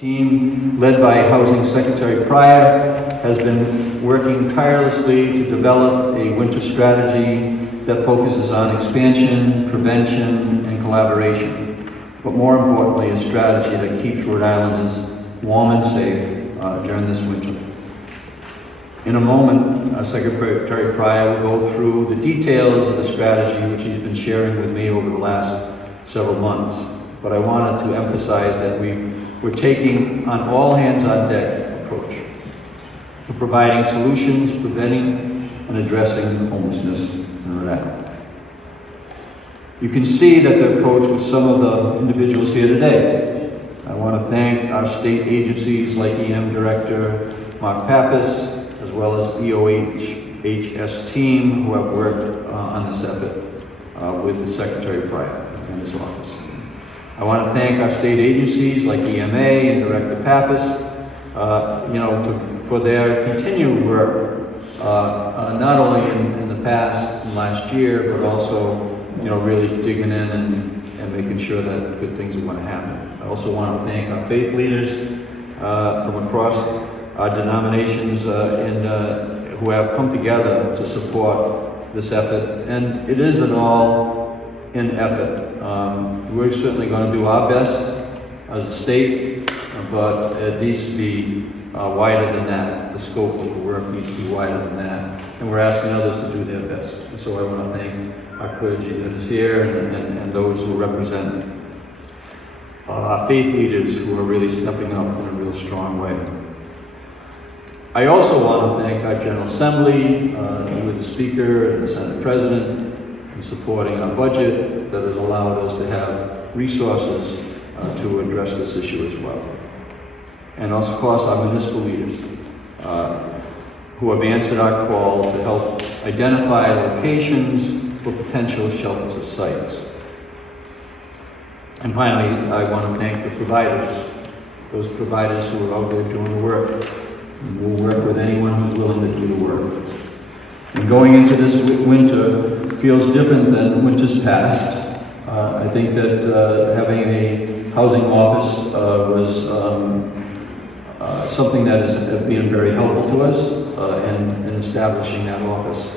team, led by Housing Secretary Pryor, has been working tirelessly to develop a winter strategy that focuses on expansion, prevention, and collaboration. But more importantly, a strategy that keeps Rhode Islanders warm and safe during this winter. In a moment, Secretary Pryor will go through the details of the strategy which he's been sharing with me over the last several months. But I wanted to emphasize that we're taking an all-hands-on-deck approach to providing solutions, preventing and addressing homelessness in Rhode Island. You can see that the approach with some of the individuals here today. I want to thank our state agencies like EM Director Mark Pappas, as well as EOHS team who have worked on this effort with the Secretary Pryor and his office. I want to thank our state agencies like EMA and Director Pappas, for their continued work, not only in the past and last year, but also, really digging in and making sure that good things are going to happen. I also want to thank our faith leaders from across our denominations who have come together to support this effort. And it is an all-in effort. We're certainly going to do our best as a state, but it needs to be wider than that. The scope of the work needs to be wider than that. And we're asking others to do their best. And so I want to thank our clergy that is here and those who represent our faith leaders who are really stepping up in a real strong way. I also want to thank our General Assembly, with the Speaker and the Senate President, in supporting our budget that has allowed us to have resources to address this issue as well. And also, of course, our municipal leaders who have answered our call to help identify locations for potential shelter sites. And finally, I want to thank the providers, those providers who are out there doing the work. And we'll work with anyone who's willing to do the work. And going into this winter feels different than winters past. I think that having a housing office was something that has been very helpful to us in establishing that office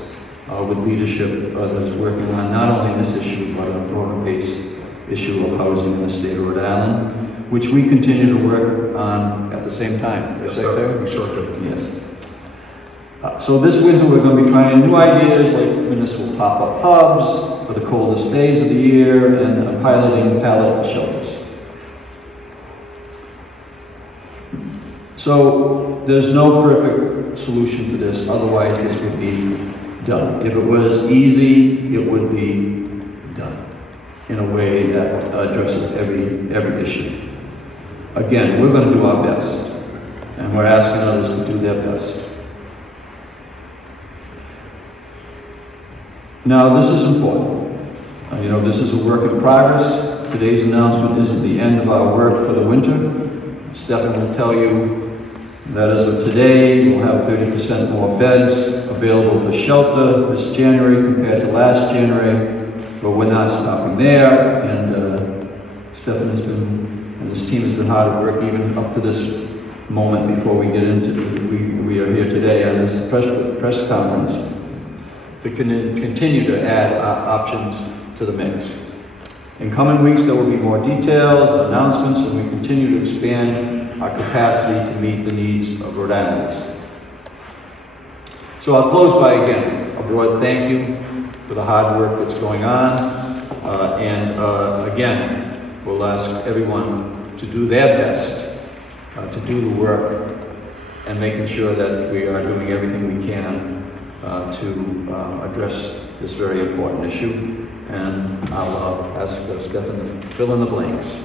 with leadership that is working on not only this issue, but a broader-based issue of housing in the state of Rhode Island, which we continue to work on at the same time. Yes, sir. We sure do. Yes. So this winter we're going to be trying new ideas like municipal pop-up hubs for the coldest days of the year and piloting pallet shelters. So there's no perfect solution to this, otherwise this would be done. If it was easy, it would be done in a way that addresses every issue. Again, we're going to do our best, and we're asking others to do their best. Now, this is important. This is a work in progress. Today's announcement isn't the end of our work for the winter. Stefan will tell you that as of today, we'll have 30% more beds available for shelter this January compared to last January, but we're not stopping there. And Stefan and his team has been hard at work even up to this moment before we get into we are here today at this press conference to continue to add options to the mix. In coming weeks, there will be more details and announcements, and we continue to expand our capacity to meet the needs of Rhode Islanders. So I'll close by, again, a broad thank you for the hard work that's going on. Again, we'll ask everyone to do their best to do the work and making sure that we are doing everything we can to address this very important issue. And I'll ask Stefan to fill in the blanks.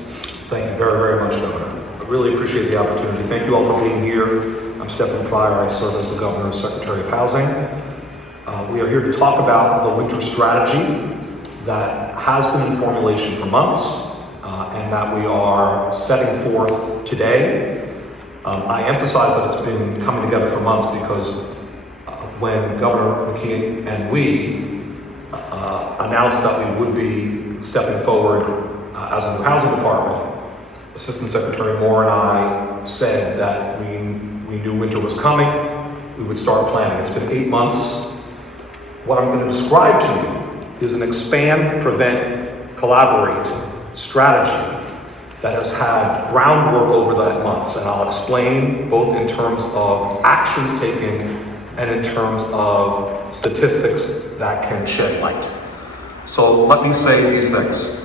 Thank you very, very much, Governor. I really appreciate the opportunity. Thank you all for being here. I'm Stefan Pryor. I serve as the Governor's Secretary of Housing. We are here to talk about the winter strategy that has been in formulation for months and that we are setting forth today. I emphasize that it's been coming together for months because when Governor McKee and we announced that we would be stepping forward as a new housing department, Assistant Secretary Moore and I said that we knew winter was coming, we would start planning. It's been 8 months. What I'm going to describe to you is an expand, prevent, collaborate strategy that has had groundwork over the months, and I'll explain both in terms of actions taken and in terms of statistics that can shed light. So let me say these things.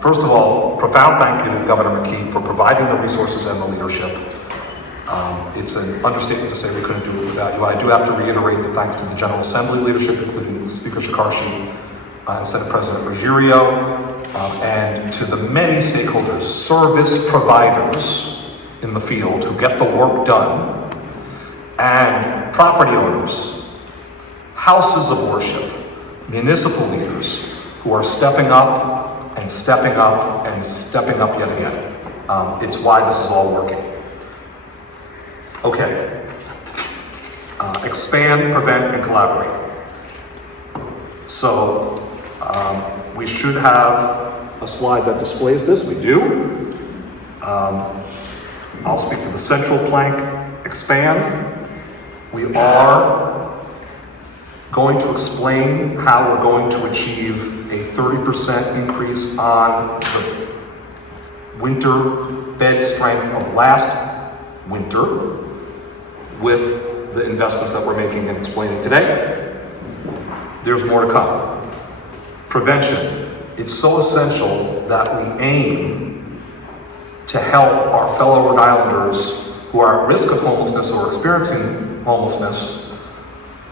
First of all, profound thank you to Governor McKee for providing the resources and the leadership. It's an understatement to say we couldn't do it without you. I do have to reiterate the thanks to the General Assembly leadership, including Speaker Shikarshi and Senate President Ruggiero, and to the many stakeholders, service providers in the field who get the work done, and property owners, houses of worship, municipal leaders who are stepping up and stepping up and stepping up yet again. It's why this is all working. Okay. Expand, prevent, and collaborate. So we should have a slide that displays this. We do. I'll speak to the central plank, expand. We are going to explain how we're going to achieve a 30% increase on the winter bed strength of last winter with the investments that we're making and explaining today. There's more to come. Prevention. It's so essential that we aim to help our fellow Rhode Islanders who are at risk of homelessness or experiencing homelessness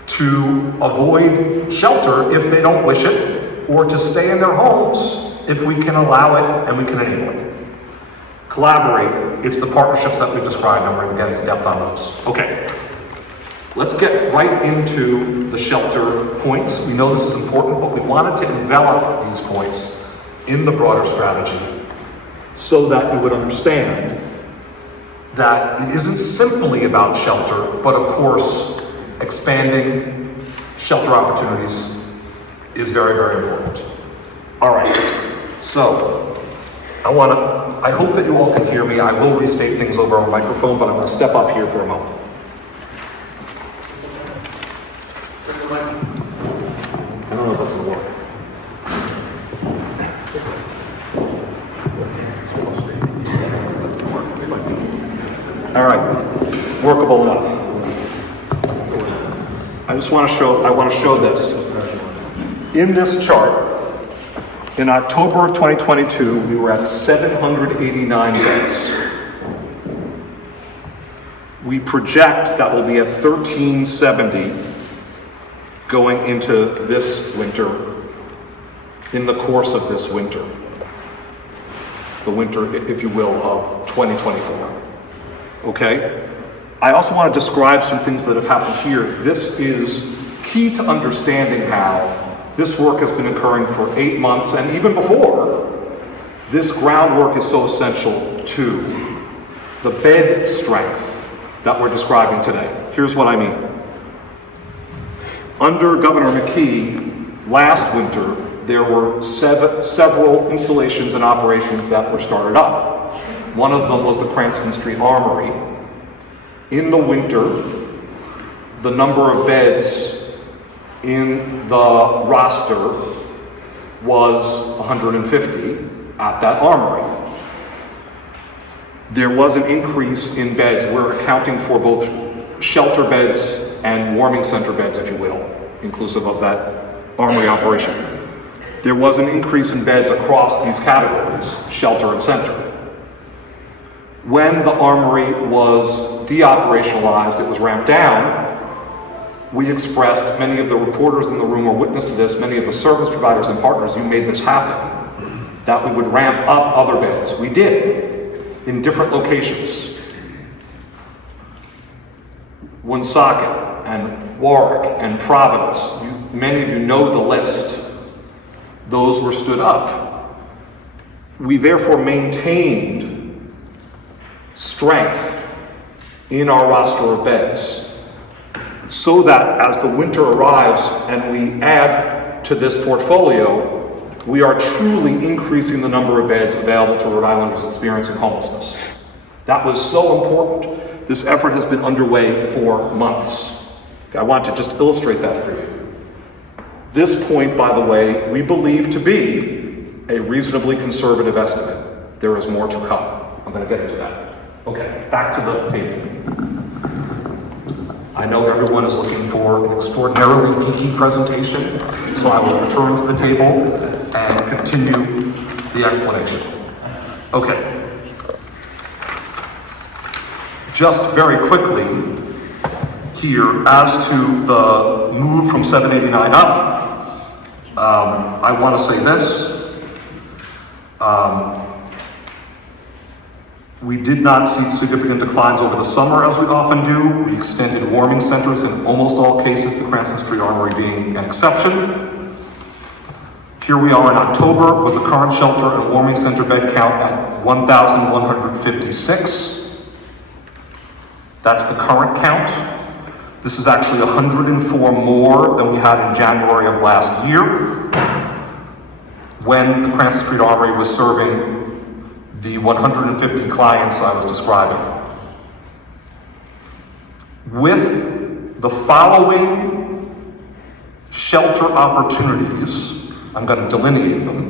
to avoid shelter if they don't wish it, or to stay in their homes if we can allow it and we can enable it. Collaborate. It's the partnerships that we've described, and we're going to get into depth on those. Okay. Let's get right into the shelter points. We know this is important, but we wanted to envelop these points in the broader strategy so that you would understand that it isn't simply about shelter, but of course, expanding shelter opportunities is very, very important. All right, so I hope that you all can hear me. I will restate things over on microphone, but I'm going to step up here for a moment. I don't know if that's going to work. That's going to work. All right, workable enough. I want to show this. In this chart, in October of 2022, we were at 789 beds. We project that we'll be at 1370 going into this winter, in the course of this winter. The winter, if you will, of 2024. Okay? I also want to describe some things that have happened here. This is key to understanding how this work has been occurring for 8 months, and even before. This groundwork is so essential to the bed strength that we're describing today. Here's what I mean. Under Governor McKee, last winter, there were several installations and operations that were started up. One of them was the Cranston Street Armory. In the winter, the number of beds in the roster was 150 at that armory. There was an increase in beds. We're accounting for both shelter beds and warming center beds, if you will, inclusive of that armory operation. There was an increase in beds across these categories, shelter and center. When the armory was deoperationalized, it was ramped down, we expressed, many of the reporters in the room were witness to this, many of the service providers and partners, you made this happen, that we would ramp up other beds. We did, in different locations. Woonsocket and Warwick and Providence, many of you know the list. Those were stood up. We therefore maintained strength in our roster of beds so that as the winter arrives and we add to this portfolio, we are truly increasing the number of beds available to Rhode Islanders experiencing homelessness. That was so important. This effort has been underway for months. I want to just illustrate that for you. This point, by the way, we believe to be a reasonably conservative estimate. There is more to come. I'm going to get into that. Okay, back to the table. I know everyone is looking for an extraordinarily geeky presentation, so I will return to the table and continue the explanation. Okay. Just very quickly here, as to the move from 789 up, I want to say this. We did not see significant declines over the summer, as we often do. We extended warming centers in almost all cases, the Cranston Street Armory being an exception. Here we are in October with the current shelter and warming center bed count at 1,156. That's the current count. This is actually 104 more than we had in January of last year, when the Cranston Street Armory was serving the 150 clients I was describing. With the following shelter opportunities, I'm going to delineate them,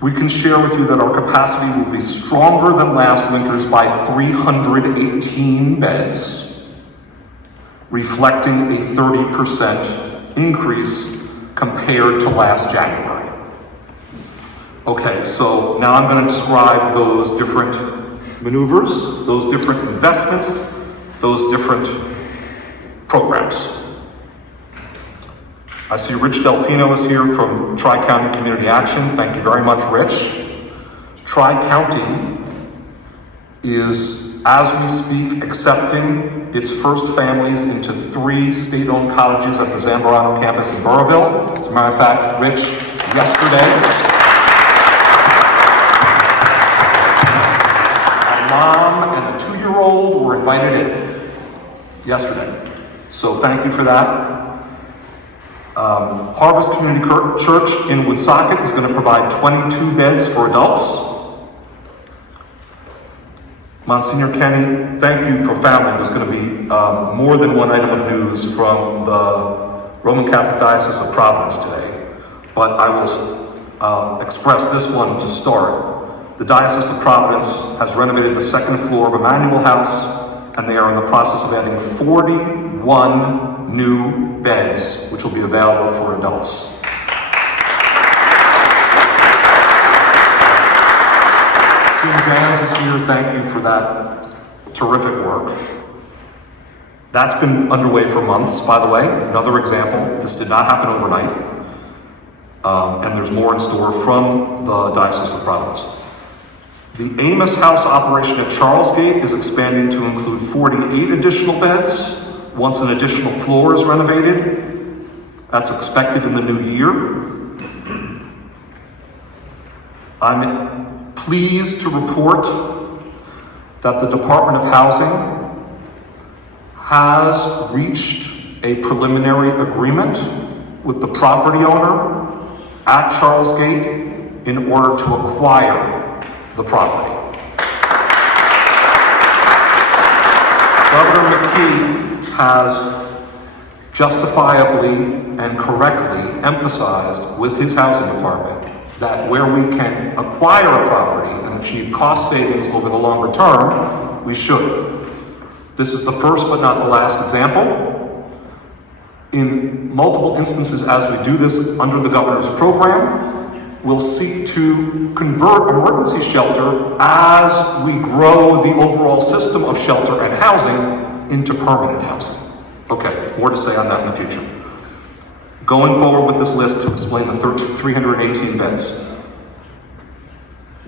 we can share with you that our capacity will be stronger than last winter's by 318 beds, reflecting a 30% increase compared to last January. Okay, so now I'm going to describe those different maneuvers, those different investments, those different programs. I see Rich Delfino is here from Tri-County Community Action. Thank you very much, Rich. Tri-County is, as we speak, accepting its first families into 3 state-owned cottages at the Zamorano campus in Burrillville. As a matter of fact, Rich, yesterday, mom and a 2-year-old were invited in yesterday. So thank you for that. Harvest Community Church in Woonsocket is going to provide 22 beds for adults. Monsignor Kenny, thank you profoundly. There's going to be more than one item of news from the Roman Catholic Diocese of Providence today, but I will express this one to start. The Diocese of Providence has renovated the 2nd floor of Emmanuel House, and they are in the process of adding 41 new beds, which will be available for adults. Jim Jans is here. Thank you for that terrific work. That's been underway for months, by the way. Another example, this did not happen overnight, and there's more in store from the Diocese of Providence. The Amos House operation at Charlesgate is expanding to include 48 additional beds once an additional floor is renovated. That's expected in the new year. I'm pleased to report that the Department of Housing has reached a preliminary agreement with the property owner at Charlesgate in order to acquire the property. Governor McKee has justifiably and correctly emphasized with his housing department that where we can acquire a property and achieve cost savings over the longer term, we should. This is the first but not the last example. In multiple instances as we do this under the governor's program, we'll seek to convert emergency shelter as we grow the overall system of shelter and housing into permanent housing. Okay, more to say on that in the future. Going forward with this list to explain the 318 beds.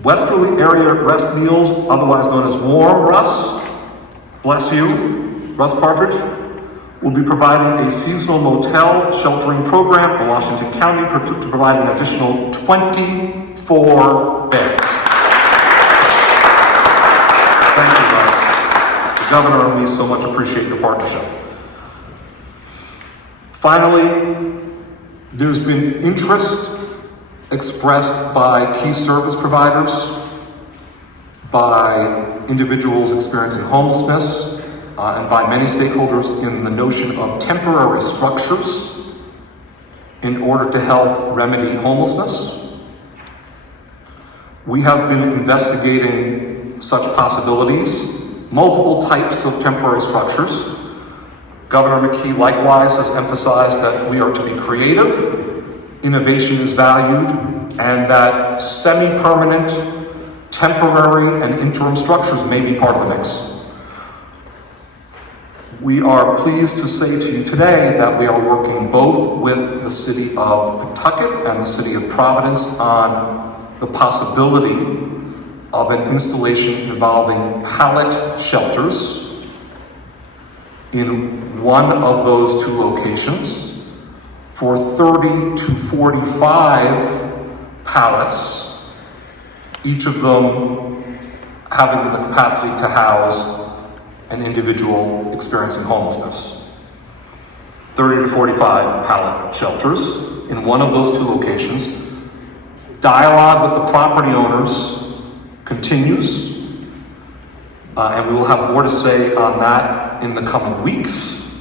Westerly Area Rest Meals, otherwise known as Warm Russ, bless you, Russ Partridge, will be providing a seasonal motel sheltering program in Washington County to provide an additional 24 beds. Thank you, Russ. The governor and we so much appreciate your partnership. Finally, there's been interest expressed by key service providers, by individuals experiencing homelessness, and by many stakeholders in the notion of temporary structures in order to help remedy homelessness. We have been investigating such possibilities, multiple types of temporary structures. Governor McKee likewise has emphasized that we are to be creative, innovation is valued, and that semi-permanent, temporary, and interim structures may be part of the mix. We are pleased to say to you today that we are working both with the city of Pawtucket and the city of Providence on the possibility of an installation involving pallet shelters in one of those two locations for 30 to 45 pallets, each of them having the capacity to house an individual experiencing homelessness. 30 to 45 pallet shelters in one of those two locations. Dialogue with the property owners continues, and we will have more to say on that in the coming weeks.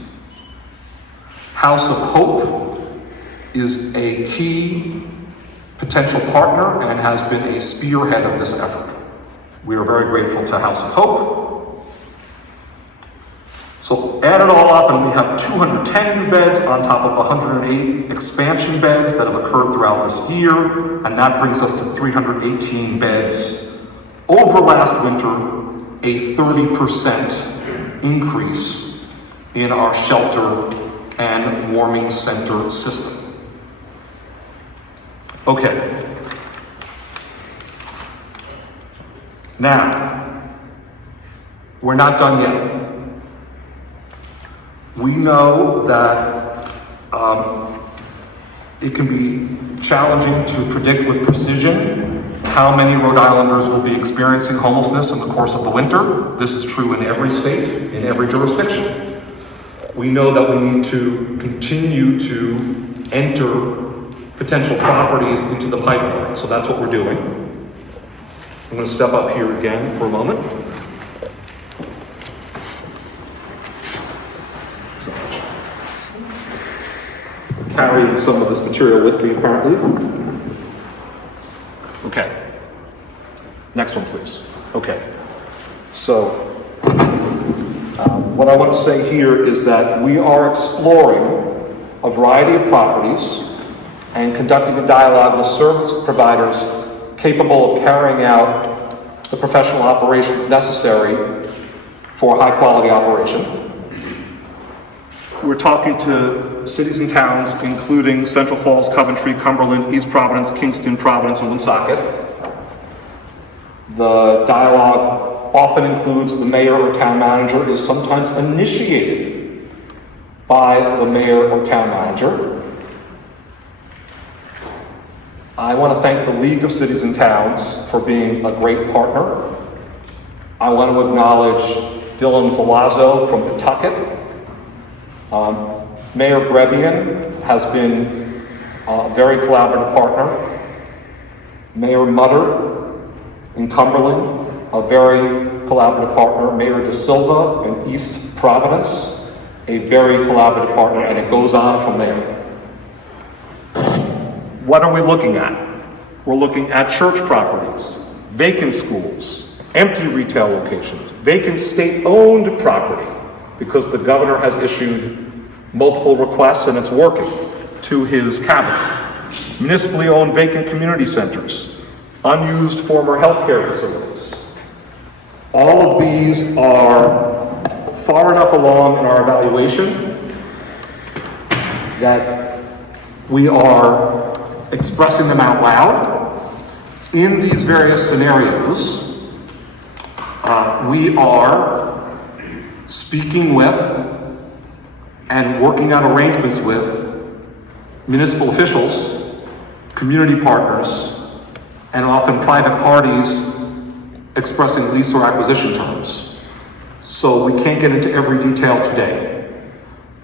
House of Hope is a key potential partner and has been a spearhead of this effort. We are very grateful to House of Hope. So add it all up and we have 210 new beds on top of 108 expansion beds that have occurred throughout this year, and that brings us to 318 beds over last winter, a 30% increase in our shelter and warming center system. Okay. Now, we're not done yet. We know that it can be challenging to predict with precision how many Rhode Islanders will be experiencing homelessness in the course of the winter. This is true in every state, in every jurisdiction. We know that we need to continue to enter potential properties into the pipeline, so that's what we're doing. I'm going to step up here again for a moment. Carrying some of this material with me, apparently. Okay. Next one, please. Okay. So, what I want to say here is that we are exploring a variety of properties and conducting a dialogue with service providers capable of carrying out the professional operations necessary for high-quality operation. We're talking to cities and towns, including Central Falls, Coventry, Cumberland, East Providence, Kingston, Providence, and Woonsocket. The dialogue often includes the mayor or town manager, is sometimes initiated by the mayor or town manager. I want to thank the League of Cities and Towns for being a great partner. I want to acknowledge Dylan Zalazzo from Pawtucket. Mayor Grebian has been a very collaborative partner. Mayor Mutter in Cumberland, a very collaborative partner. Mayor De Silva in East Providence, a very collaborative partner, and it goes on from there. What are we looking at? We're looking at church properties, vacant schools, empty retail locations, vacant state-owned property, because the governor has issued multiple requests and it's working to his cabinet. Municipally owned vacant community centers, unused former healthcare facilities. All of these are far enough along in our evaluation that we are expressing them out loud. In these various scenarios, we are speaking with and working out arrangements with municipal officials, community partners, and often private parties expressing lease or acquisition terms. So we can't get into every detail today,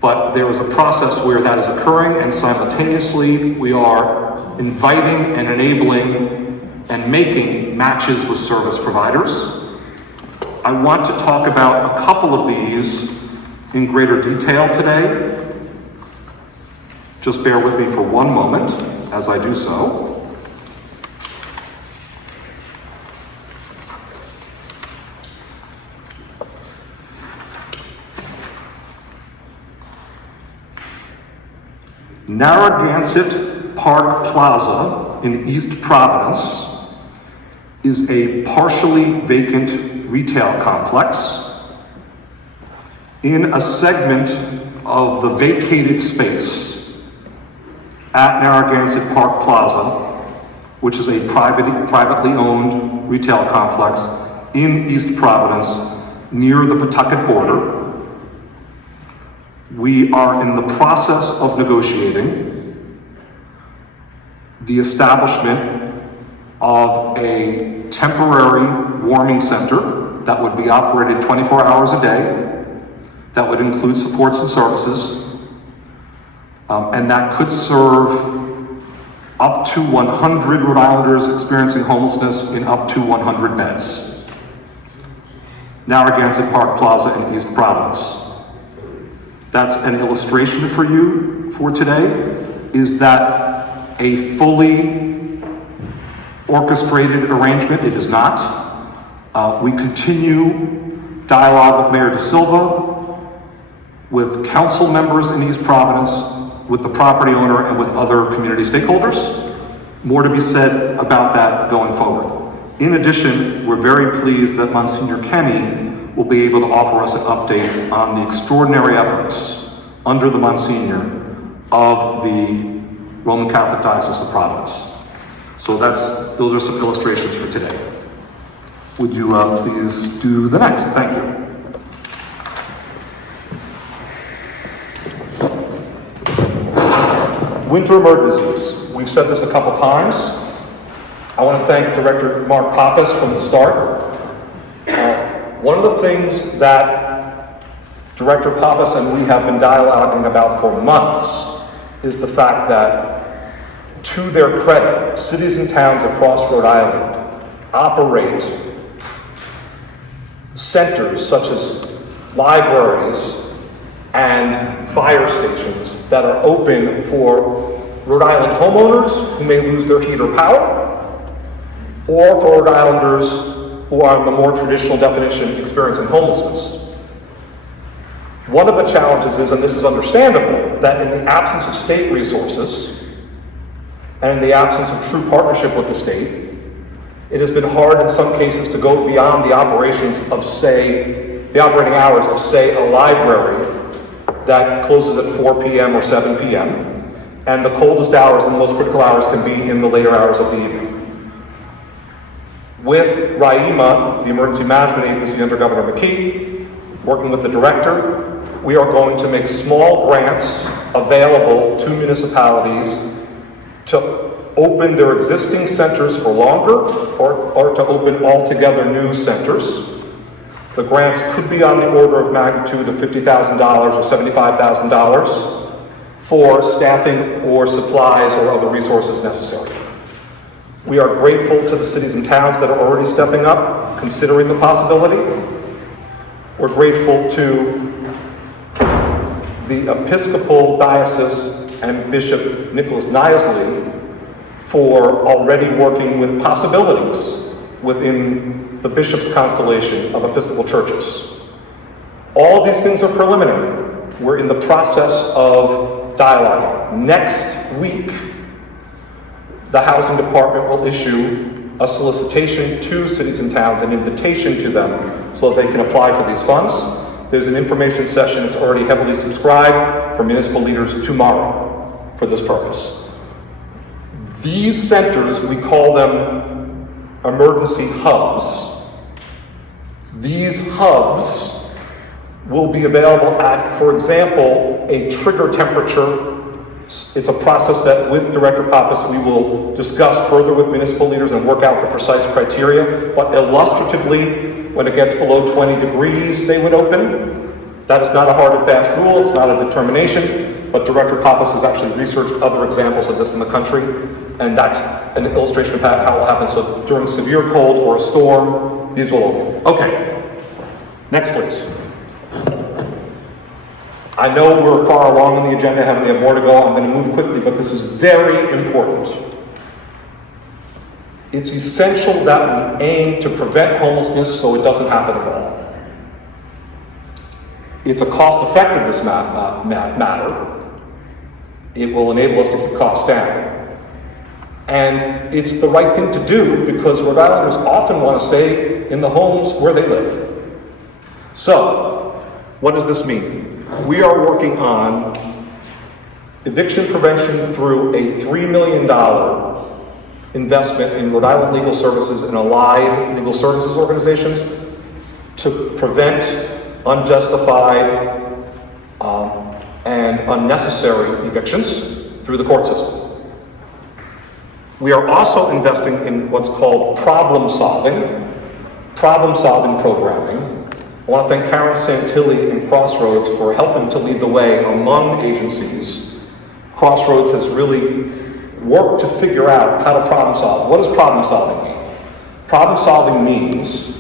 but there is a process where that is occurring, and simultaneously we are inviting and enabling and making matches with service providers. I want to talk about a couple of these in greater detail today. Just bear with me for one moment as I do so. Narragansett Park Plaza in East Providence is a partially vacant retail complex in a segment of the vacated space at Narragansett Park Plaza, which is a privately owned retail complex in East Providence near the Pawtucket border. We are in the process of negotiating the establishment of a temporary warming center that would be operated 24 hours a day, that would include supports and services, and that could serve up to 100 Rhode Islanders experiencing homelessness in up to 100 beds. Narragansett Park Plaza in East Providence. That's an illustration for you for today. Is that a fully orchestrated arrangement? It is not. We continue dialogue with Mayor De Silva, with council members in East Providence, with the property owner, and with other community stakeholders. More to be said about that going forward. In addition, we're very pleased that Monsignor Kenny will be able to offer us an update on the extraordinary efforts under the Monsignor of the Roman Catholic Diocese of Providence. So those are some illustrations for today. Would you please do the next? Thank you. Winter emergencies. We've said this a couple times. I want to thank Director Mark Pappas from the start. One of the things that Director Pappas and we have been dialoguing about for months is the fact that, to their credit, cities and towns across Rhode Island operate centers such as libraries and fire stations that are open for Rhode Island homeowners who may lose their heat or power, or for Rhode Islanders who are in the more traditional definition experiencing homelessness. One of the challenges is, and this is understandable, that in the absence of state resources and in the absence of true partnership with the state, it has been hard in some cases to go beyond the operations of, say, the operating hours of, say, a library that closes at 4 p.m. or 7 p.m. and the coldest hours and the most critical hours can be in the later hours of the evening. With RIEMA, the Emergency Management Agency under Governor McKee, working with the director, we are going to make small grants available to municipalities to open their existing centers for longer or to open altogether new centers. The grants could be on the order of magnitude of $50,000 or $75,000 for staffing or supplies or other resources necessary. We are grateful to the cities and towns that are already stepping up, considering the possibility. We're grateful to the Episcopal Diocese and Bishop Nicholas Niasley for already working with possibilities within the bishop's constellation of Episcopal churches. All of these things are preliminary. We're in the process of dialogue. Next week, the Housing Department will issue a solicitation to cities and towns, an invitation to them so that they can apply for these funds. There's an information session that's already heavily subscribed for municipal leaders tomorrow for this purpose. These centers, we call them emergency hubs. These hubs will be available at, for example, a trigger temperature. It's a process that with Director Pappas we will discuss further with municipal leaders and work out the precise criteria, but illustratively, when it gets below 20 degrees, they would open. That is not a hard and fast rule, it's not a determination, but Director Pappas has actually researched other examples of this in the country. and that's an illustration of how it will happen. So during severe cold or a storm, these will open. Okay, next please. I know we're far along in the agenda, we have more to go. I'm going to move quickly, but this is very important. It's essential that we aim to prevent homelessness so it doesn't happen at all. It's a cost-effectiveness matter. It will enable us to keep costs down. And it's the right thing to do because Rhode Islanders often want to stay in the homes where they live. So, what does this mean? We are working on eviction prevention through a $3 million investment in Rhode Island Legal Services and allied legal services organizations to prevent unjustified and unnecessary evictions through the court system. We are also investing in what's called problem-solving programming. I want to thank Karen Santilli and Crossroads for helping to lead the way among agencies. Crossroads has really worked to figure out how to problem solve. What does problem solving mean? Problem solving means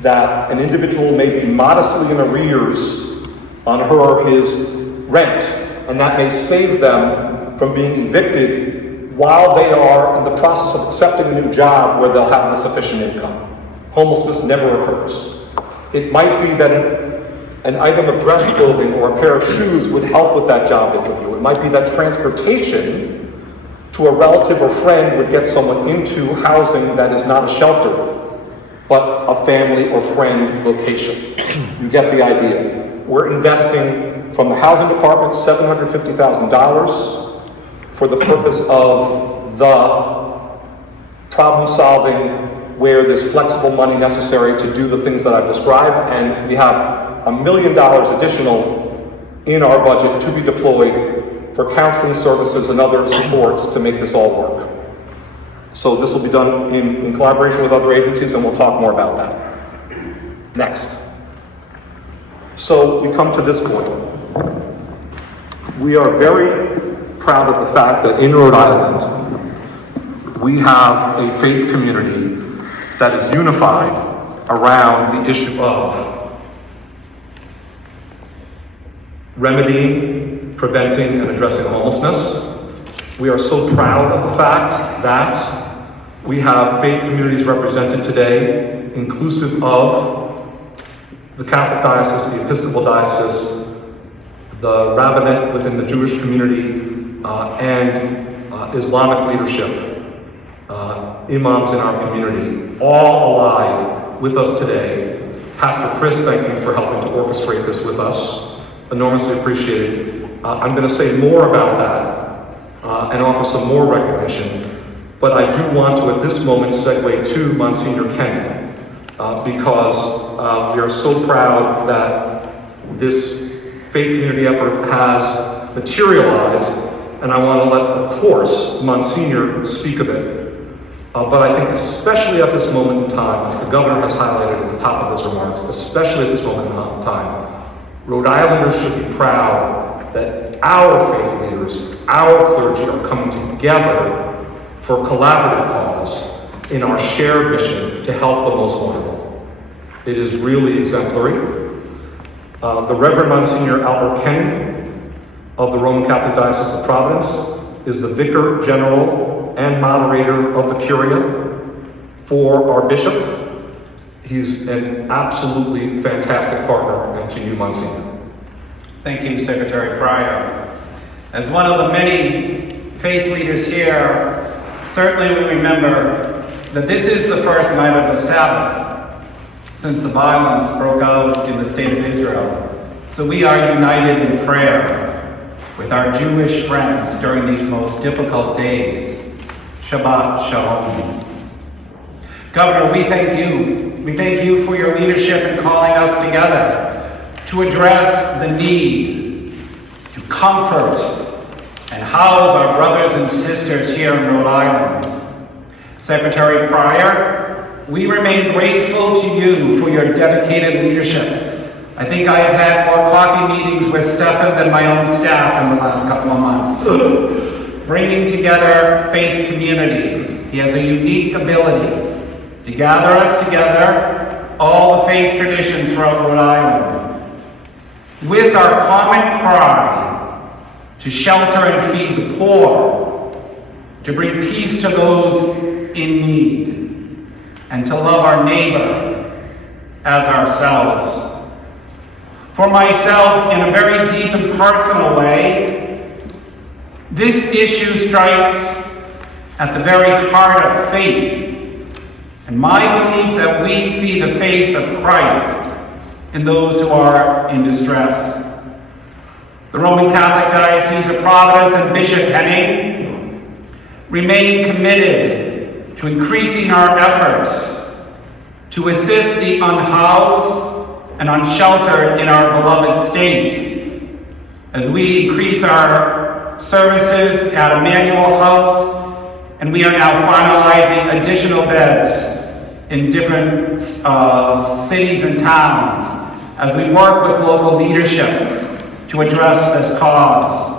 that an individual may be modestly in arrears on her or his rent, and that may save them from being evicted while they are in the process of accepting a new job where they'll have the sufficient income. Homelessness never occurs. It might be that an item of dress clothing or a pair of shoes would help with that job interview. It might be that transportation to a relative or friend would get someone into housing that is not a shelter, but a family or friend location. You get the idea. We're investing from the housing department $750,000 for the purpose of the problem solving where there's flexible money necessary to do the things that I've described, and we have $1 million additional in our budget to be deployed for counseling services and other supports to make this all work. So this will be done in collaboration with other agencies, and we'll talk more about that. Next. So we come to this point. We are very proud of the fact that in Rhode Island, we have a faith community that is unified around the issue of remedying, preventing, and addressing homelessness. We are so proud of the fact that we have faith communities represented today, inclusive of the Catholic Diocese, the Episcopal Diocese, the rabbinate within the Jewish community, and Islamic leadership, imams in our community, all allied with us today. Pastor Chris, thank you for helping to orchestrate this with us. Enormously appreciated. I'm going to say more about that and offer some more recognition, but I do want to at this moment segue to Monsignor Kenny because we are so proud that this faith community effort has materialized, and I want to let, of course, Monsignor speak of it. But I think especially at this moment in time, as the governor has highlighted at the top of his remarks, especially at this moment in time, Rhode Islanders should be proud that our faith leaders, our clergy are coming together for a collaborative cause in our shared mission to help the most vulnerable. It is really exemplary. The Reverend Monsignor Albert Kenny of the Roman Catholic Diocese of Providence is the Vicar General and moderator of the Curia for our bishop. He's an absolutely fantastic partner, and to you, Monsignor. Thank you, Secretary Pryor. As one of the many faith leaders here, certainly we remember that this is the first night of the Sabbath since the violence broke out in the state of Israel. So we are united in prayer with our Jewish friends during these most difficult days. Shabbat Shalom. Governor, we thank you. We thank you for your leadership in calling us together to address the need, to comfort, and house our brothers and sisters here in Rhode Island. Secretary Pryor, we remain grateful to you for your dedicated leadership. I think I have had more coffee meetings with Stefan than my own staff in the last couple of months. bringing together faith communities. He has a unique ability to gather us together, all the faith traditions throughout Rhode Island, with our common cry to shelter and feed the poor, to bring peace to those in need, and to love our neighbor as ourselves. For myself, in a very deep and personal way, this issue strikes at the very heart of faith, and my belief that we see the face of Christ in those who are in distress. The Roman Catholic Diocese of Providence and Bishop Henning remain committed to increasing our efforts to assist the unhoused and unsheltered in our beloved state, as we increase our services at Emmanuel House, and we are now finalizing additional beds in different cities and towns as we work with local leadership to address this cause.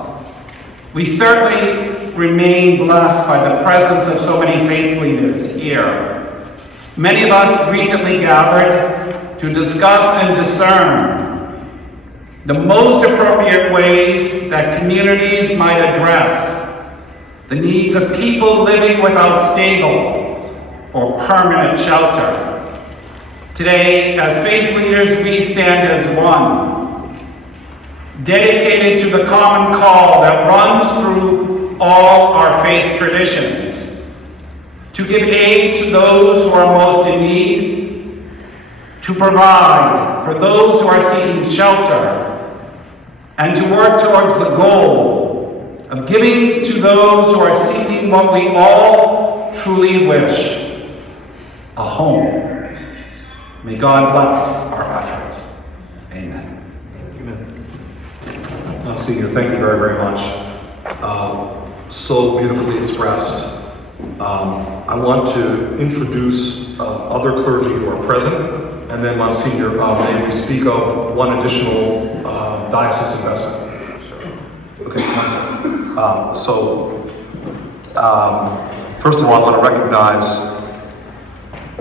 We certainly remain blessed by the presence of so many faith leaders here. Many of us recently gathered to discuss and discern the most appropriate ways that communities might address the needs of people living without stable or permanent shelter. Today, as faith leaders, we stand as one, dedicated to the common call that runs through all our faith traditions, to give aid to those who are most in need, to provide for those who are seeking shelter, and to work towards the goal of giving to those who are seeking what we all truly wish, a home. May God bless our efforts. Amen. Senior, thank you very, very much. So beautifully expressed. I want to introduce other clergy who are present. And then, Monsignor, may we speak of one additional diocese investment? Okay, first of all, I want to recognize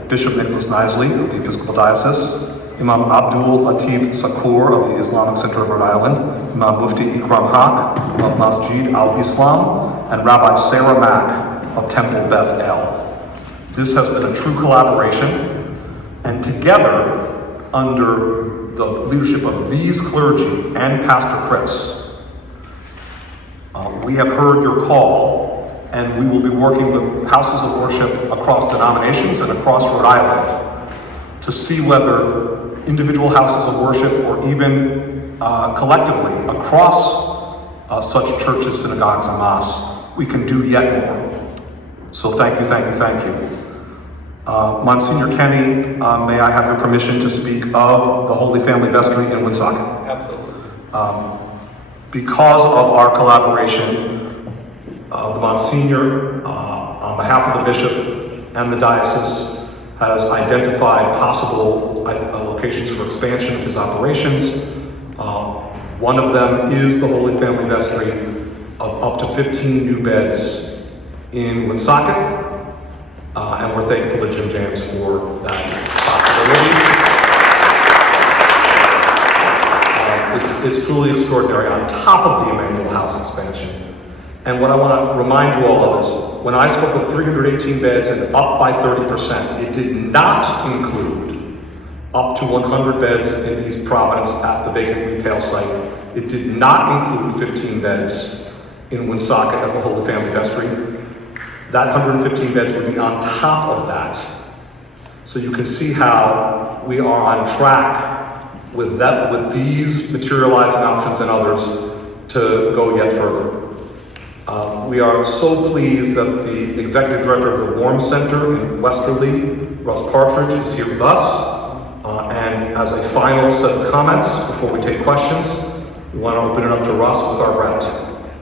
Bishop Nicholas Nisley of the Episcopal Diocese, Imam Abdul Latif Sakur of the Islamic Center of Rhode Island, Imam Mufti Ikram Haq of Masjid Al-Islam, and Rabbi Sarah Mack of Temple Beth El. This has been a true collaboration. And together, under the leadership of these clergy and Pastor Chris, we have heard your call, and we will be working with houses of worship across denominations and across Rhode Island to see whether individual houses of worship or even collectively across such churches, synagogues, and mosques, we can do yet more. So thank you, thank you, thank you. Monsignor Kenny, may I have your permission to speak of the Holy Family Vestry in Woonsocket? Absolutely. Because of our collaboration, the Monsignor, on behalf of the Bishop and the Diocese, has identified possible locations for expansion of his operations. One of them is the Holy Family Vestry of up to 15 new beds in Woonsocket. And we're thankful to Jim James for that possibility. It's truly extraordinary on top of the Emmanuel House expansion. And what I want to remind you all of is, when I spoke of 318 beds and up by 30%, it did not include up to 100 beds in East Providence at the vacant retail site. It did not include 15 beds in Woonsocket at the Holy Family Vestry. That 115 beds would be on top of that. So you can see how we are on track with these materializing options and others to go yet further. We are so pleased that the executive director of the Warm Center in Westerly, Russ Partridge, is here with us. And as a final set of comments before we take questions, we want to open it up to Russ with our gratitude.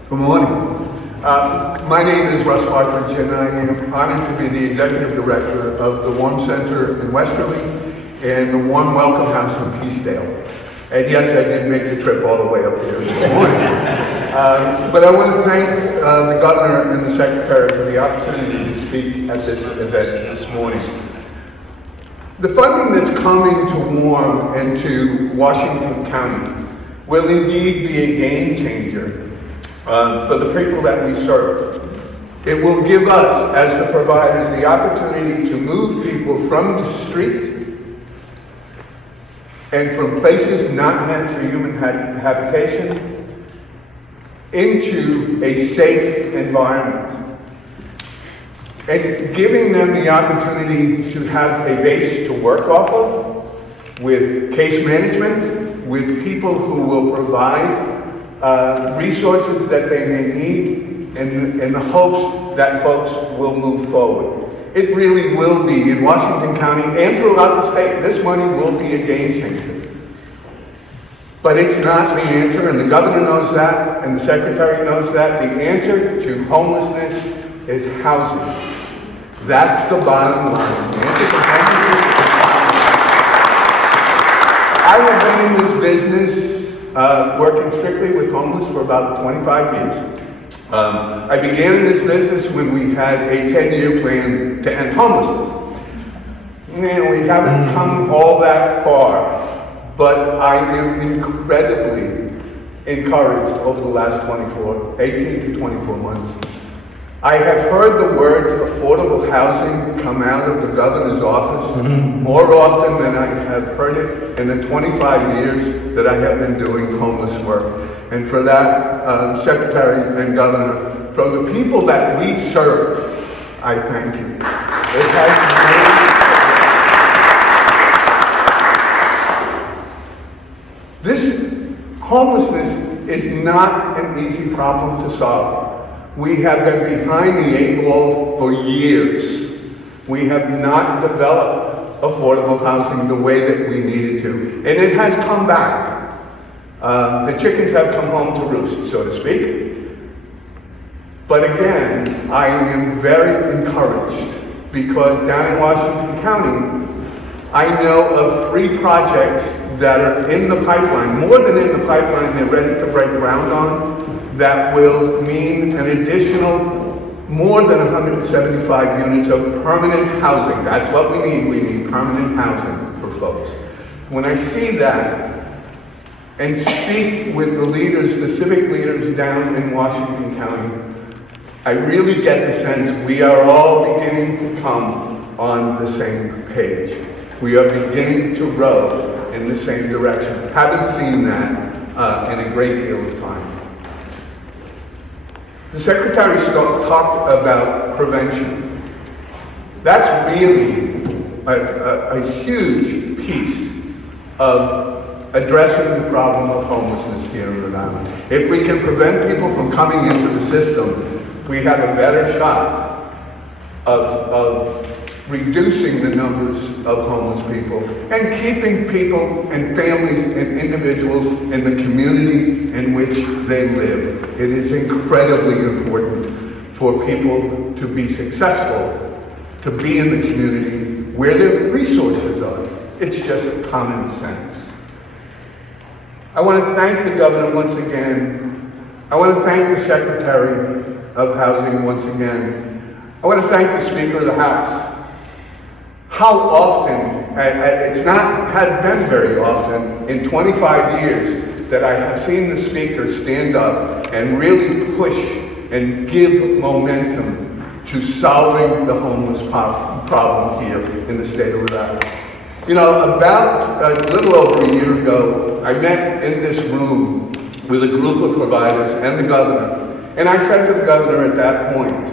Good morning. My name is Russ Partridge, and I am honored to be the executive director of the Warm Center in Westerly and the Warm Welcome House in Peacedale. And yes, I did make the trip all the way up here this morning. But I want to thank the governor and the secretary for the opportunity to speak at this event this morning. The funding that's coming to Warren and to Washington County will indeed be a game changer for the people that we serve. It will give us, as the providers, the opportunity to move people from the street and from places not meant for human habitation into a safe environment. And giving them the opportunity to have a base to work off of, with case management, with people who will provide resources that they may need, in the hopes that folks will move forward. It really will be, in Washington County and throughout the state, this money will be a game changer. But it's not the answer, and the governor knows that, and the secretary knows that. The answer to homelessness is housing. That's the bottom line. The answer to homelessness I have been in this business working strictly with homeless for about 25 years. I began in this business when we had a 10-year plan to end homelessness. And we haven't come all that far, but I am incredibly encouraged over the last 18 to 24 months. I have heard the words affordable housing come out of the governor's office more often than I have heard it in the 25 years that I have been doing homeless work. And for that, Secretary and Governor, from the people that we serve, I thank you. It has this homelessness is not an easy problem to solve. We have been behind the 8 ball for years. We have not developed affordable housing the way that we needed to. And it has come back. The chickens have come home to roost, so to speak. But again, I am very encouraged because down in Washington County, I know of 3 projects that are in the pipeline, more than in the pipeline, they're ready to break ground on, that will mean an additional more than 175 units of permanent housing. That's what we need. We need permanent housing for folks. When I see that and speak with the leaders, the civic leaders down in Washington County, I really get the sense we are all beginning to come on the same page. We are beginning to row in the same direction. Haven't seen that in a great deal of time. The Secretary talked about prevention. That's really a huge piece of addressing the problem of homelessness here in Rhode Island. If we can prevent people from coming into the system, we have a better shot of reducing the numbers of homeless people and keeping people and families and individuals in the community in which they live. It is incredibly important for people to be successful, to be in the community where their resources are. It's just common sense. I want to thank the governor once again. I want to thank the Secretary of Housing once again. I want to thank the Speaker of the House. How often, hadn't been very often, in 25 years that I have seen the Speaker stand up and really push and give momentum to solving the homeless problem here in the state of Rhode Island. You know, about a little over a year ago, I met in this room with a group of providers and the governor. And I said to the governor at that point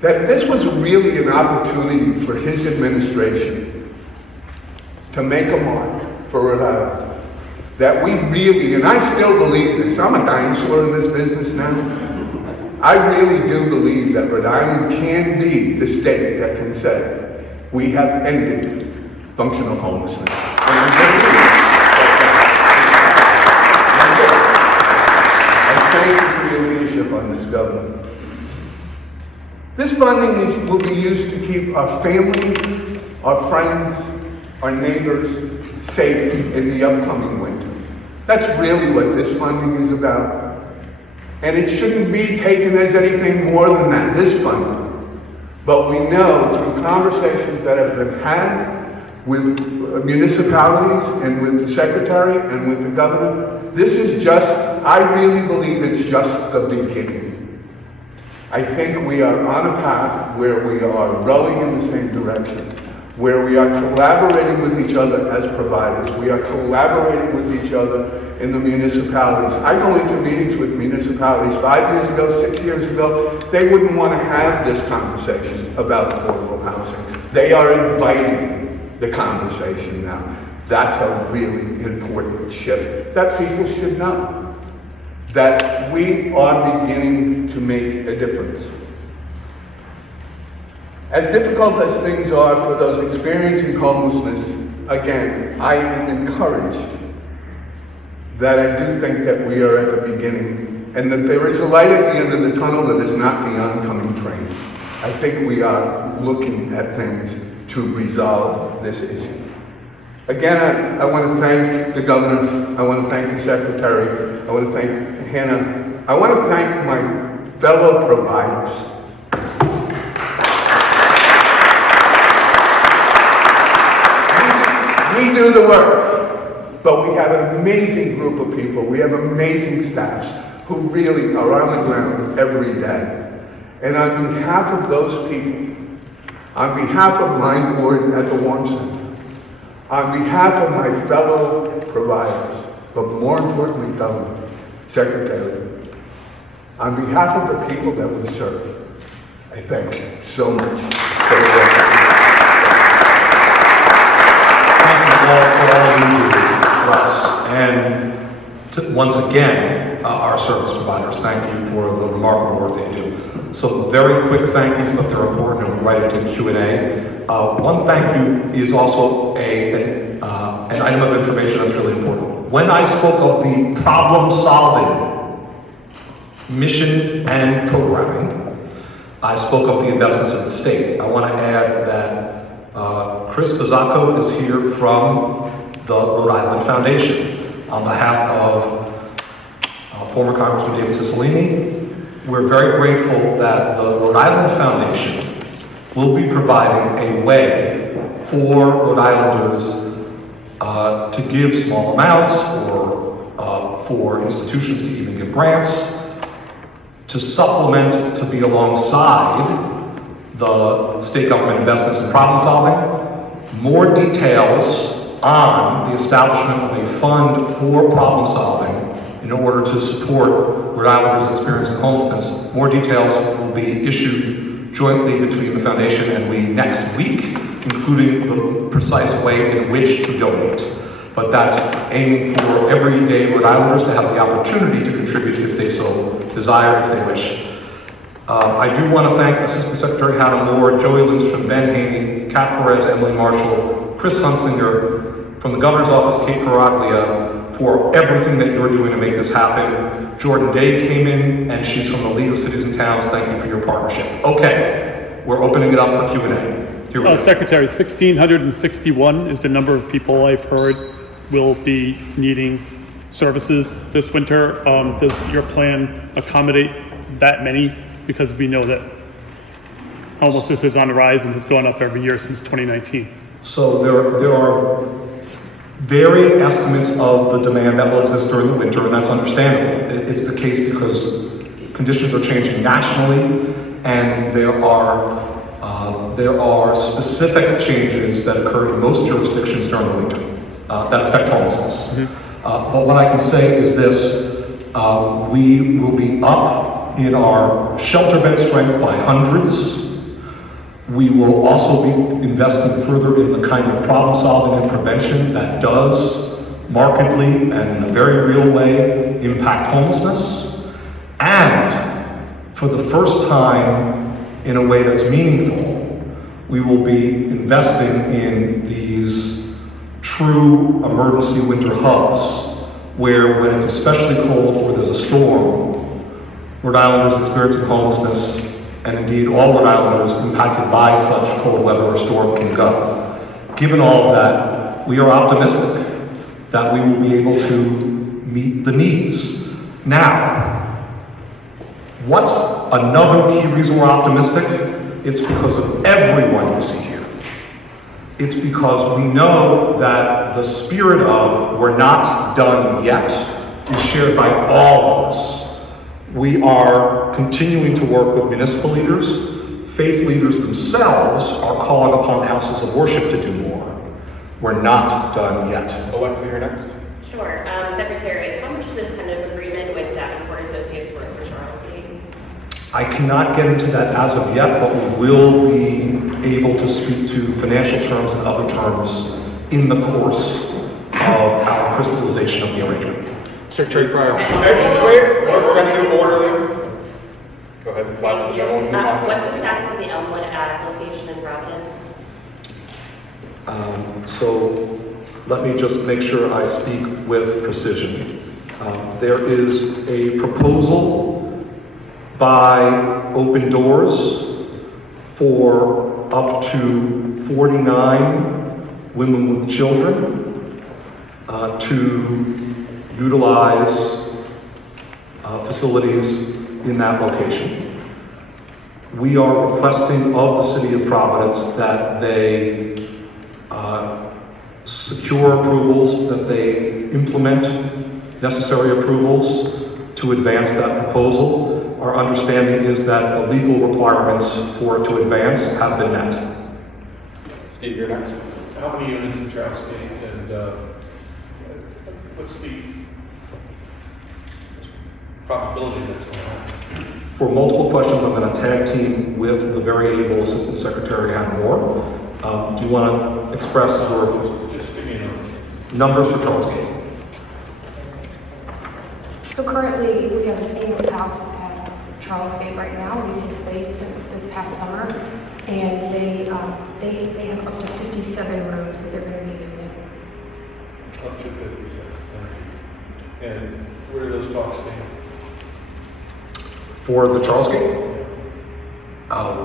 that this was really an opportunity for his administration to make a mark for Rhode Island. That we really, and I still believe this, I'm a dinosaur in this business now. I really do believe that Rhode Island can be the state that can say, we have ended functional homelessness. And I'm very I thank you for your leadership on this, Governor. This funding will be used to keep our family, our friends, our neighbors safe in the upcoming winter. That's really what this funding is about. And it shouldn't be taken as anything more than that, this funding. But we know through conversations that have been had with municipalities and with the secretary and with the governor, this is just, I really believe it's just the beginning. I think we are on a path where we are rowing in the same direction, where we are collaborating with each other as providers. We are collaborating with each other in the municipalities. I go into meetings with municipalities 5 years ago, 6 years ago, they wouldn't want to have this conversation about affordable housing. They are inviting the conversation now. That's a really important shift that people should know. That we are beginning to make a difference. As difficult as things are for those experiencing homelessness, again, I am encouraged that I do think that we are at the beginning and that there is a light at the end of the tunnel that is not the oncoming train. I think we are looking at things to resolve this issue. Again, I want to thank the governor, I want to thank the secretary, I want to thank Hannah, I want to thank my fellow providers. We do the work, but we have an amazing group of people, we have amazing staffs who really are on the ground every day. And on behalf of those people, on behalf of my board at the Warm Center, on behalf of my fellow providers, but more importantly, Governor, Secretary, on behalf of the people that we serve, I thank you so much for the work. Thank you all for all you do for us. And once again, our service providers, thank you for the remarkable work they do. So very quick thank yous, but they're important, and we'll write it to Q&A. One thank you is also an item of information that's really important. When I spoke of the problem-solving mission and programming, I spoke of the investments of the state. I want to add that Chris Vizzacco is here from the Rhode Island Foundation on behalf of former Congressman David Cicilline. We're very grateful that the Rhode Island Foundation will be providing a way for Rhode Islanders to give small amounts or for institutions to even give grants to supplement, to be alongside the state government investments in problem solving. More details on the establishment of a fund for problem solving in order to support Rhode Islanders experiencing homelessness. More details will be issued jointly between the foundation and we next week, including the precise way in which to donate. But that's aiming for everyday Rhode Islanders to have the opportunity to contribute if they so desire, if they wish. I do want to thank Assistant Secretary Hannah Moore, Joey Lindstrom, Ben Haney, Kat Perez, Emily Marshall, Chris Hunsinger, from the Governor's Office, Kate Paraglia, for everything that you're doing to make this happen. Jordan Day came in, and she's from the League of Cities and Towns. Thank you for your partnership. Okay, we're opening it up for Q&A. Here we go. Secretary, 1,661 is the number of people I've heard will be needing services this winter. Does your plan accommodate that many? Because we know that homelessness is on the rise and has gone up every year since 2019. So there are varying estimates of the demand that will exist during the winter, and that's understandable. It's the case because conditions are changing nationally, and there are specific changes that occur in most jurisdictions during the winter that affect homelessness. Mm-hmm. But what I can say is this: we will be up in our shelter bed strength by hundreds. We will also be investing further in the kind of problem solving and prevention that does markedly and in a very real way impact homelessness. And for the first time in a way that's meaningful, we will be investing in these true emergency winter hubs where when it's especially cold or there's a storm, Rhode Islanders experiencing homelessness, and indeed all Rhode Islanders impacted by such cold weather or storm can go. Given all of that, we are optimistic that we will be able to meet the needs. Now, what's another key reason we're optimistic? It's because of everyone you see here. It's because we know that the spirit of "we're not done yet" is shared by all of us. We are continuing to work with municipal leaders. Faith leaders themselves are calling upon houses of worship to do more. We're not done yet. Alexa, you're next. Sure. Secretary, how much is this tentative agreement with Davenport Associates worth for Charles Gate? I cannot get into that as of yet, but we will be able to speak to financial terms and other terms in the course of our crystallization of the arrangement. Secretary Pryor. Wait, we're going to do orderly. Go ahead. Thank you. What's the status of the Elmwood Ave location in Providence? So let me just make sure I speak with precision. There is a proposal by Open Doors for up to 49 women with children to utilize facilities in that location. We are requesting of the City of Providence that they secure approvals, that they implement necessary approvals to advance that proposal. Our understanding is that the legal requirements for it to advance have been met. Steve, you're next. How many units in Charles Gate, and what's the probability that's going to happen? For multiple questions, I'm going to tag team with the very able Assistant Secretary Hannah Moore. Do you want to express your Just give me a number. numbers for Charles Gate? So currently, we have an Amos house at Charles Gate right now, leasing space since this past summer, and they have up to 57 rooms that they're going to be using. Up to 57. And where do those talks stand? For the Charles Gate,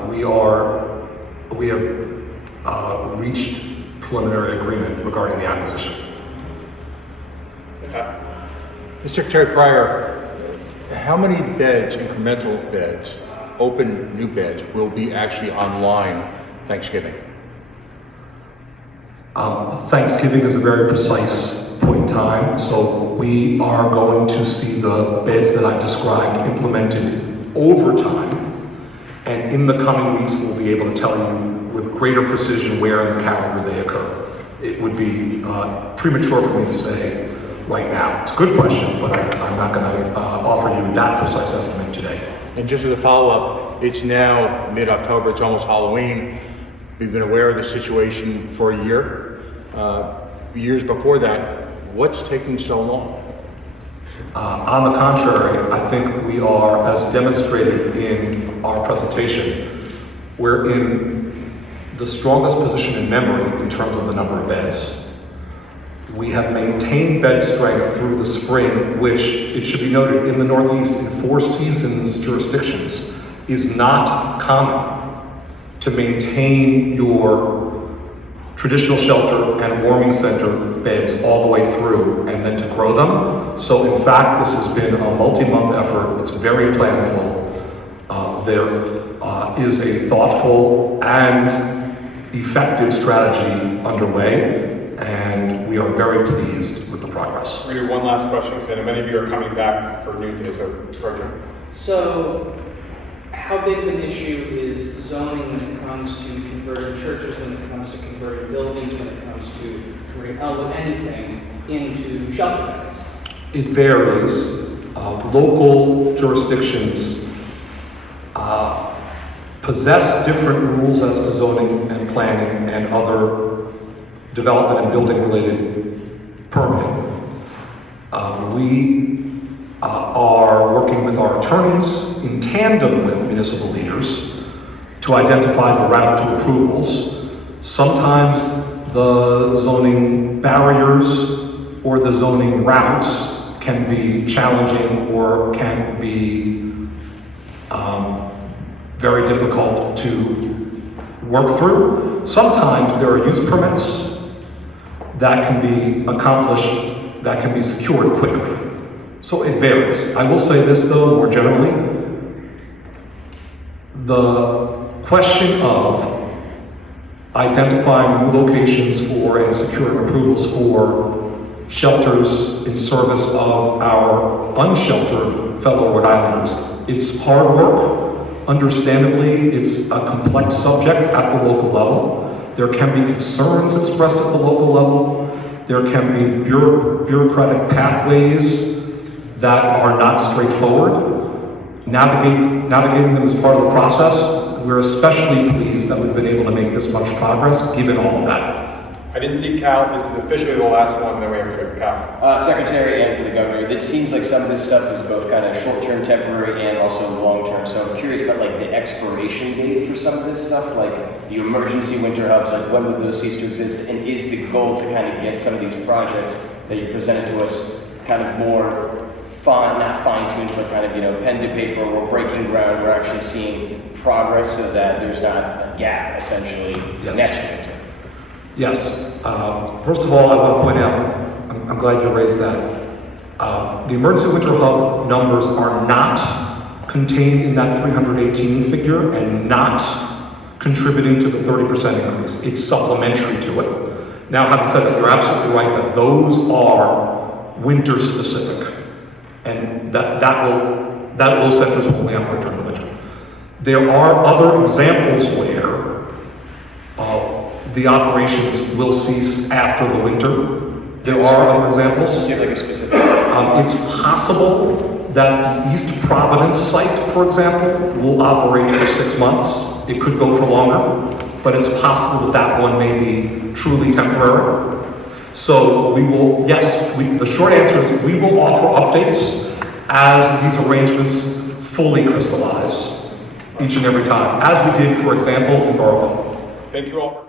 we have reached preliminary agreement regarding the acquisition. Secretary Pryor, how many beds, incremental beds, open new beds, will be actually online Thanksgiving? Thanksgiving is a very precise point in time, so we are going to see the beds that I've described implemented over time, and in the coming weeks we'll be able to tell you with greater precision where in the calendar they occur. It would be premature for me to say right now. It's a good question, but I'm not going to offer you that precise estimate today. And just as a follow-up, it's now mid-October, it's almost Halloween. We've been aware of the situation for a year. Years before that, what's taking so long? On the contrary, I think we are, as demonstrated in our presentation, we're in the strongest position in memory in terms of the number of beds. We have maintained bed strength through the spring, which, it should be noted, in the Northeast, in Four Seasons jurisdictions, is not common to maintain your traditional shelter and warming center beds all the way through and then to grow them. So in fact, this has been a multi-month effort. It's very planful. There is a thoughtful and effective strategy underway, and we are very pleased with the progress. We're going to do one last question, because I know many of you are coming back for new days of program. So, how big of an issue is zoning when it comes to converting churches, when it comes to converting buildings, when it comes to converting anything into shelter beds? It varies. Local jurisdictions possess different rules as to zoning and planning and other development and building related permitting. We are working with our attorneys in tandem with municipal leaders to identify the route to approvals. Sometimes the zoning barriers or the zoning routes can be challenging or can be very difficult to work through. Sometimes there are use permits, that can be accomplished, that can be secured quickly. So it varies. I will say this though, more generally, the question of identifying new locations for and securing approvals for shelters in service of our unsheltered fellow Rhode Islanders, it's hard work. Understandably, it's a complex subject at the local level. There can be concerns expressed at the local level. There can be bureaucratic pathways that are not straightforward. Navigating them is part of the process. We're especially pleased that we've been able to make this much progress, given all of that. I didn't see Cal. This is officially the last one, then we have to go to Cal. Secretary and for the governor, it seems like some of this stuff is both kind of short-term, temporary, and also long-term. So I'm curious about like the expiration date for some of this stuff, like the emergency winter hubs, like when would those cease to exist? And is the goal to kind of get some of these projects that you presented to us kind of more not fine-tuned, but kind of, pen to paper, we're breaking ground, we're actually seeing progress so that there's not a gap, essentially, next winter? Yes. First of all, I want to point out, I'm glad you raised that. The emergency winter hub numbers are not contained in that 318 figure and not contributing to the 30% increase. It's supplementary to it. Now, having said that, you're absolutely right that those are winter specific. And that will centers only operate during the winter. There are other examples where the operations will cease after the winter. There are other examples. Do you have like a specific? It's possible that the East Providence site, for example, will operate for 6 months. It could go for longer, but it's possible that one may be truly temporary. So we will, the short answer is we will offer updates as these arrangements fully crystallize each and every time, as we did, for example, in Borough. Thank you all.